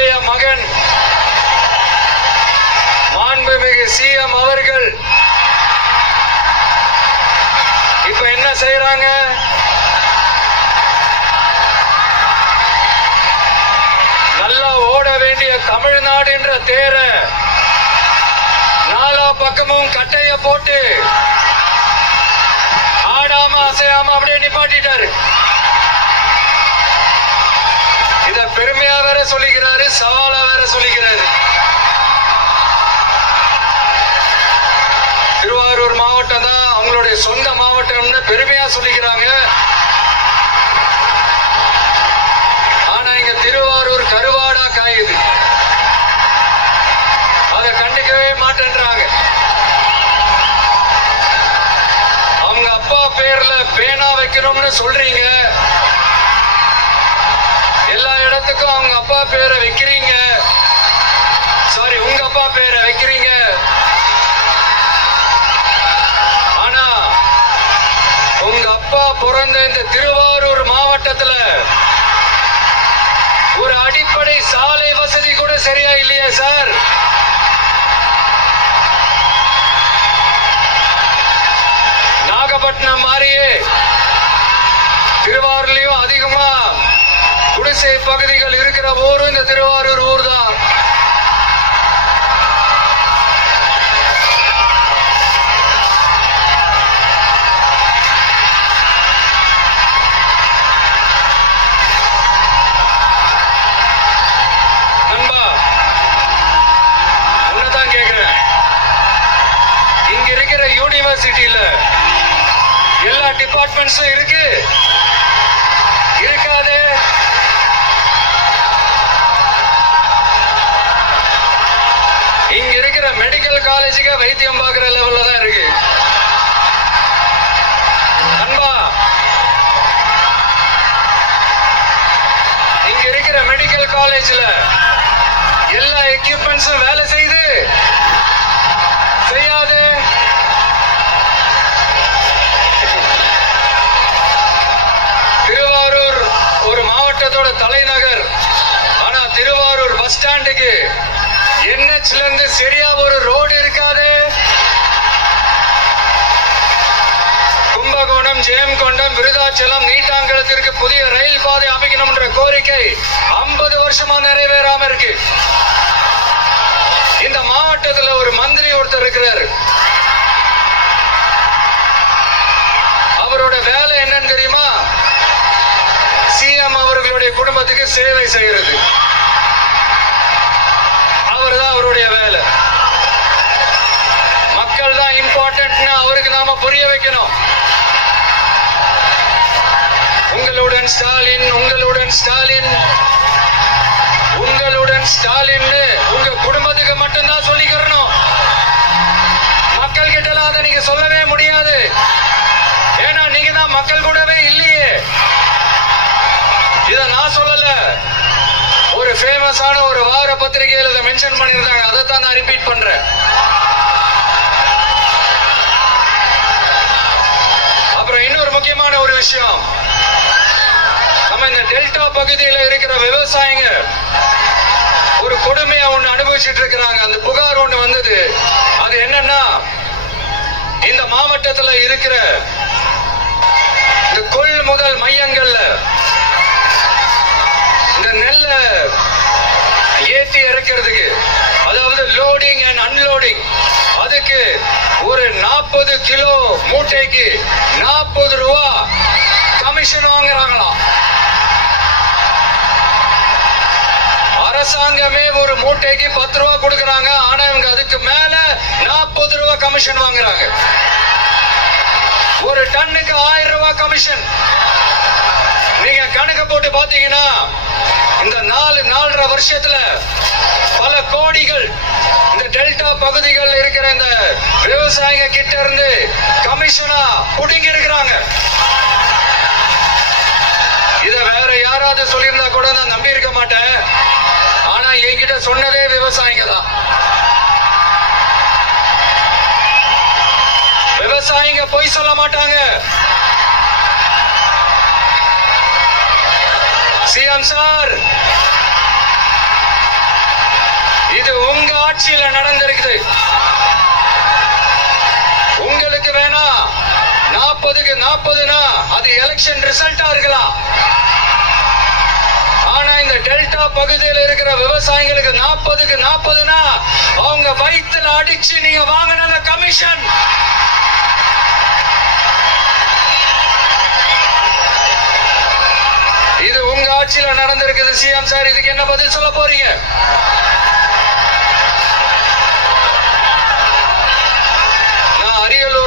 ஆனா அவருடைய மகன் மாண்புமிகு சிஎம் அவர்கள். இப்ப என்ன செய்யறாங்க நல்லா ஓட வேண்டிய தமிழ்நாடு என்ற தேர நாலா பக்கமும் கட்டைய போட்டு ஆடாம அசையாம அப்படியே நிப்பாட்டிட்டாரு. இத பெருமையா வேற சொல்லிக்கிறாரு சவாலா வேற சொல்லிக்கிறாரு. திருவாரூர் மாவட்டம் தான் அவங்களுடைய சொந்த மாவட்டம்னு பெருமையா சொல்லிக்கிறாங்க. ஆனா இங்க திருவாரூர் கருவாடா காயுது. அதை கண்டுக்கவே மாட்டேன்றாங்க. அவங்க அப்பா பேர்ல பேனா வைக்கணும்னு சொல்றீங்க. எல்லா இடத்துக்கும் அவங்க அப்பா பேரை வைக்கிறீங்க. சாரி உங்க அப்பா பேரை வைக்கிறீங்க. ஆனா உங்க அப்பா பிறந்த இந்த திருவாரூர் மாவட்டத்துல ஒரு அடிப்படை சாலை வசதி கூட சரியா இல்லையா சார்? நாகப்பட்டினம் மாதிரியே திருவாரூர்லயும் அதிகமா குடிசை பகுதிகள் இருக்கிற ஊரும் இந்த திருவாரூர் ஊர் தான் நண்பா இங்க இருக்கிற யூனிவர்சிட்டியில எல்லா டிபார்ட்மெண்ட்ஸும் இருக்கு. இருக்காதே. மெடிக்கல் காலேஜுக்கு வைத்தியம் பார்க்குற லெவலில் தான் இருக்கு. அன்பா இங்க இருக்கிற மெடிக்கல் காலேஜ்ல எல்லா எக்யூப்மெண்ட்ஸும் வேலை செய்யுது செய்யாது. திருவாரூர் ஒரு மாவட்டத்தோட தலைநகர். ஆனா திருவாரூர் பஸ் ஸ்டாண்டுக்கு என்ஹெச்ல இருந்து சரியா ஒரு ரோடு இருக்காது. கும்பகோணம் ஜெயம்கொண்டம் விருதாச்சலம் நீட்டாங்கலத்திற்கு புதிய ரயில் பாதை அமைக்கணும்ன்ற கோரிக்கை 50 வருஷமா நிறைவேறாம இருக்கு. இந்த மாவட்டத்துல ஒரு மந்திரி ஒருத்தர் இருக்கிறாரு. அவரோட வேலை என்னன்னு தெரியுமா? சிஎம் அவர்களுடைய குடும்பத்துக்கு சேவை செய்யறது. நாம புரிய வைக்கணும். உங்களுடன் ஸ்டாலின் உங்களுடன் ஸ்டாலின். உங்களுடன் ஸ்டாலின் உங்க குடும்பத்துக்கு மட்டும்தான் சொல்லிக்கிறணும். மக்கள் கிட்ட எல்லாம் நீங்க சொல்லவே முடியாது. ஏன்னா நீங்க தான் மக்கள் கூடவே இல்லையே. இத நான் சொல்லல. ஒரு ஃபேமஸான ஒரு வார பத்திரிகையில் இதை மென்ஷன் பண்ணியிருந்தாங்க அதை தான் நான் ரிப்பீட் பண்றேன். விஷயம். நம்ம இந்த டெல்டா பகுதியில் இருக்கிற விவசாயிங்க ஒரு கொடுமையா ஒண்ணு அனுபவிச்சுட்டு இருக்கிறாங்க. அந்த புகார் ஒண்ணு வந்தது. அது என்னன்னா இந்த மாவட்டத்துல இருக்கிற இந்த கொள்முதல் மையங்கள்ல இந்த நெல்லை ஏத்தி இறக்கிறதுக்கு அதாவது லோடிங் அண்ட் அன்லோடிங் அதுக்கு ஒரு நாற்பது கிலோ மூட்டைக்கு அரசாங்கமே ஒரு மூட்டைக்கு பத்து ரூபா கொடுக்கறாங்க. ஆனா இவங்க அதுக்கு மேல நாற்பது ரூபா கமிஷன் வாங்குறாங்க. ஒரு டன்னுக்கு ஆயிரம் ரூபாய் கமிஷன் நீங்க கணக்கு போட்டு பாத்தீங்கன்னா இந்த நாலு நாலரை வருஷத்துல பல கோடிகள் இந்த டெல்டா பகுதிகள் இருக்கிற இந்த விவசாயிங்க கிட்ட இருந்து கமிஷனா புடுங்கி இருக்கிறாங்க இத வேற யாராவது சொல்லியிருந்தா கூட நான் நம்பி இருக்க மாட்டேன். ஆனா என்கிட்ட சொன்னதே விவசாயிங்க தான் விவசாயிங்க பொய் சொல்ல மாட்டாங்க. சிஎம் சார் இது உங்க ஆட்சியில நடந்திருக்குது. உங்களுக்கு வேணா நாற்பதுக்கு நாற்பதுனா அது எலெக்ஷன் ரிசல்ட்டா இருக்கலாம். ஆனா இந்த டெல்டா பகுதியில் இருக்கிற விவசாயிகளுக்கு நாற்பதுக்கு நாற்பதுனா அவங்க வயித்துல அடிச்சு நீங்க வாங்கின கமிஷன் இது உங்க ஆட்சியில நடந்திருக்குது சிஎம் சார். இதுக்கு என்ன பதில் சொல்ல போறீங்க?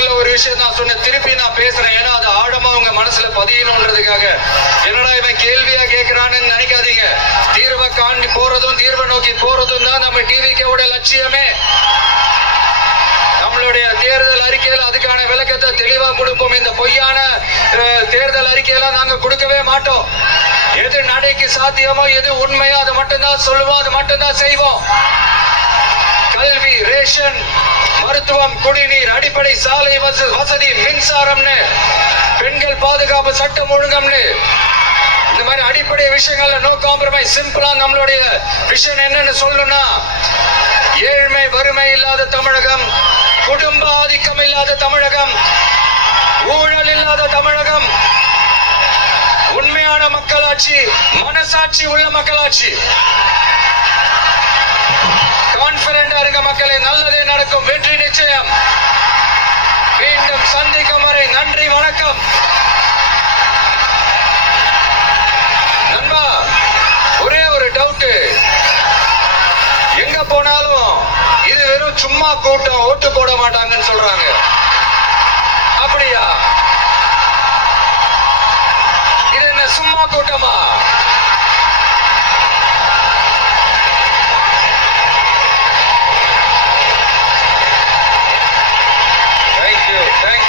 உள்ள ஒரு விஷயம் நான் சொன்னேன் திருப்பி நான் பேசுறேன். ஏன்னா அது ஆழமா உங்க மனசுல பதியணும்ன்றதுக்காக என்னடா இவன் கேள்வியா கேட்கிறான்னு நினைக்காதீங்க. தீர்வை காண்டி போறதும் தீர்வை நோக்கி போறதும் தான் நம்ம டிவிக்கோட லட்சியமே. நம்மளுடைய தேர்தல் அறிக்கையில அதுக்கான விளக்கத்தை தெளிவா கொடுப்போம் இந்த பொய்யான தேர்தல் அறிக்கையெல்லாம் நாங்க கொடுக்கவே மாட்டோம். எது நடைக்கு சாத்தியமோ எது உண்மையோ அதை மட்டும்தான் சொல்லுவோம் அது மட்டும்தான் செய்வோம். கல்வி ரேஷன் மருத்துவம் குடிநீர் அடிப்படை சாலை வச- வசதி மின்சாரம்னு பெண்கள் பாதுகாப்பு சட்டம் ஒழுங்கம்னு இந்த மாதிரி அடிப்படை விஷயங்கள்ல நோ காம்ப்ரமைஸ் சிம்பிளா நம்மளுடைய விஷயம் என்னன்னு சொல்லணும்னா ஏழ்மை வறுமை இல்லாத தமிழகம் குடும்ப ஆதிக்கம் இல்லாத தமிழகம் ஊழல் இல்லாத தமிழகம் உண்மையான மக்களாட்சி மனசாட்சி உள்ள மக்களாட்சி. கான்பிடண்டா இருங்க மக்களே நல்லதே நடக்கும் வெற்றி நிச்சயம். மீண்டும் சந்திக்கும் வரை நன்றி வணக்கம். நண்பா ஒரே ஒரு டவுட் எங்க போனாலும் இது வெறும் சும்மா கூட்டம் ஓட்டு போட மாட்டாங்கன்னு சொல்றாங்க. அப்படியா? இது என்ன சும்மா கூட்டமா?